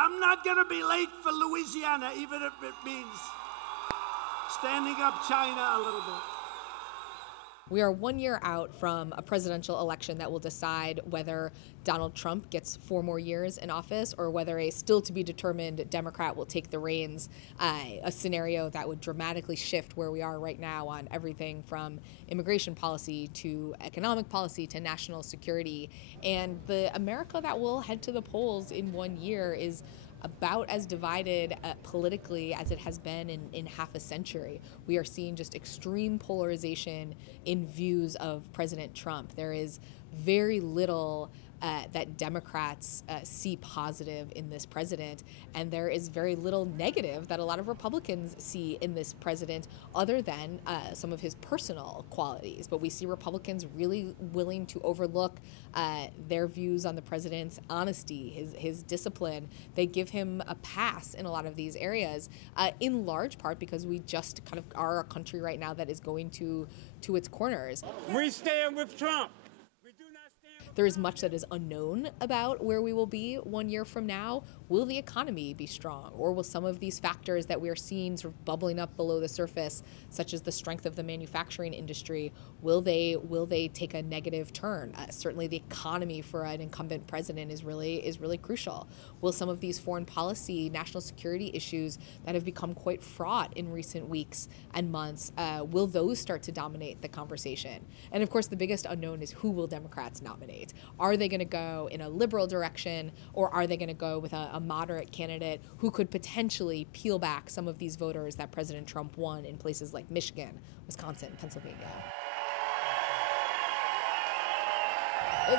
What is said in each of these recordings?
I'm not going to be late for Louisiana, even if it means standing up China a little bit. We are 1 year out from a presidential election that will decide whether Donald Trump gets 4 more years in office or whether a still-to-be-determined Democrat will take the reins, a scenario that would dramatically shift where we are right now on everything from immigration policy to economic policy to national security. And the America that will head to the polls in 1 year is about as divided politically as it has been in half a century. We are seeing just extreme polarization in views of President Trump. There is very little that Democrats see positive in this president, and there is very little negative that a lot of Republicans see in this president other than some of his personal qualities. But we see Republicans really willing to overlook their views on the president's honesty, his discipline. They give him a pass in a lot of these areas, in large part because we just kind of are a country right now that is going to its corners. We stand with Trump. There is much that is unknown about where we will be 1 year from now. Will the economy be strong, or will some of these factors that we are seeing sort of bubbling up below the surface, such as the strength of the manufacturing industry, will they take a negative turn? Certainly, the economy for an incumbent president is really crucial. Will some of these foreign policy, national security issues that have become quite fraught in recent weeks and months, will those start to dominate the conversation? And of course, the biggest unknown is who will Democrats nominate? Are they going to go in a liberal direction, or are they going to go with a moderate candidate who could potentially peel back some of these voters that President Trump won in places like Michigan, Wisconsin, Pennsylvania?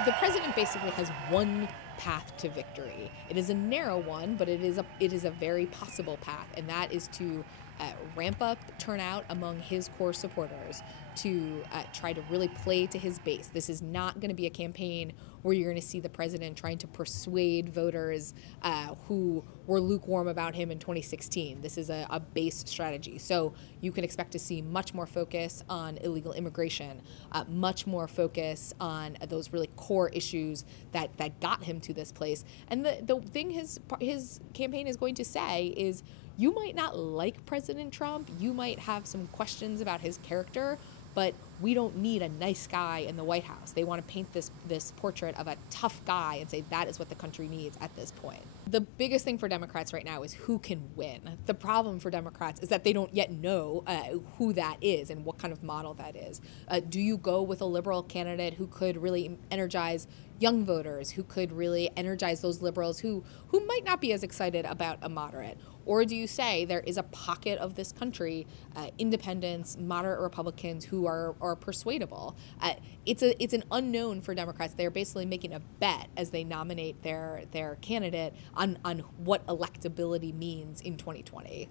The president basically has one path to victory. It is a narrow one, but it is a very possible path, and that is to ramp up turnout among his core supporters, to try to really play to his base. This is not going to be a campaign where you're going to see the president trying to persuade voters who were lukewarm about him in 2016. This is a base strategy. So you can expect to see much more focus on illegal immigration, much more focus on those really core issues that got him to this place. And the thing his campaign is going to say is, you might not like President Trump, you might have some questions about his character, but we don't need a nice guy in the White House. They want to paint this portrait of a tough guy and say that is what the country needs at this point. The biggest thing for Democrats right now is who can win. The problem for Democrats is that they don't yet know who that is and what kind of model that is. Do you go with a liberal candidate who could really energize young voters, who could really energize those liberals who might not be as excited about a moderate? Or do you say there is a pocket of this country, independents, moderate Republicans, who are persuadable? It's an unknown for Democrats. They're basically making a bet as they nominate their candidate on what electability means in 2020.